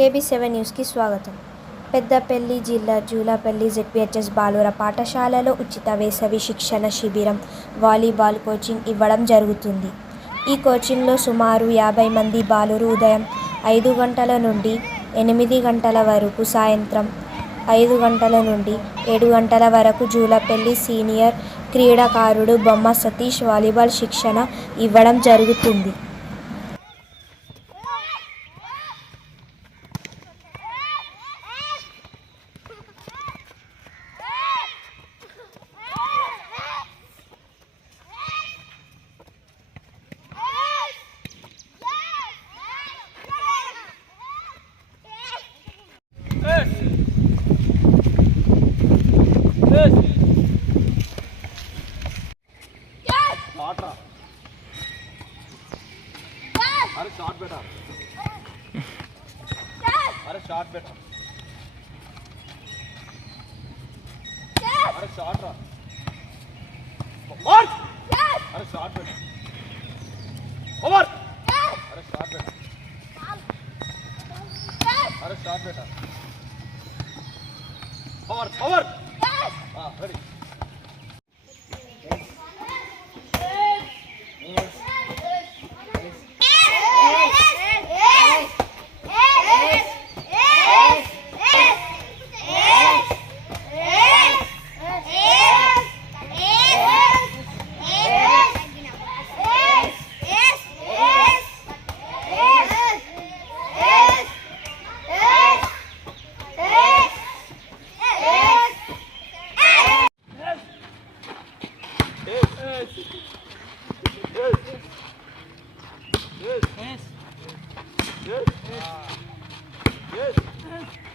KB7 న్యూస్కి స్వాగతం. పెద్దపల్లి జిల్లా జూలపల్లి ZPHS బాలుర పాఠశాలలో ఉచిత వేసవి శిక్షణ శిబిరం వాలీబాల్ కోచింగ్ ఇవ్వడం జరుగుతుంది. ఈ కోచింగ్లో సుమారు 50 మంది బాలురు ఉదయం 5 గంటల నుండి 8 గంటల వరకు, సాయంత్రం 5 గంటల నుండి 7 గంటల వరకు జూలపల్లి సీనియర్ క్రీడాకారుడు బొమ్మ సతీష్ వాలీబాల్ శిక్షణ ఇవ్వడం జరుగుతుంది. अरे शॉट बेटा, अरे शॉट बेटा, अरे शॉट रहा, ओवर, अरे शॉट बेटा, ओवर, अरे शॉट बेटा, अरे शॉट बेटा, ओवर, ओवर, हाँ रेडी. Yes.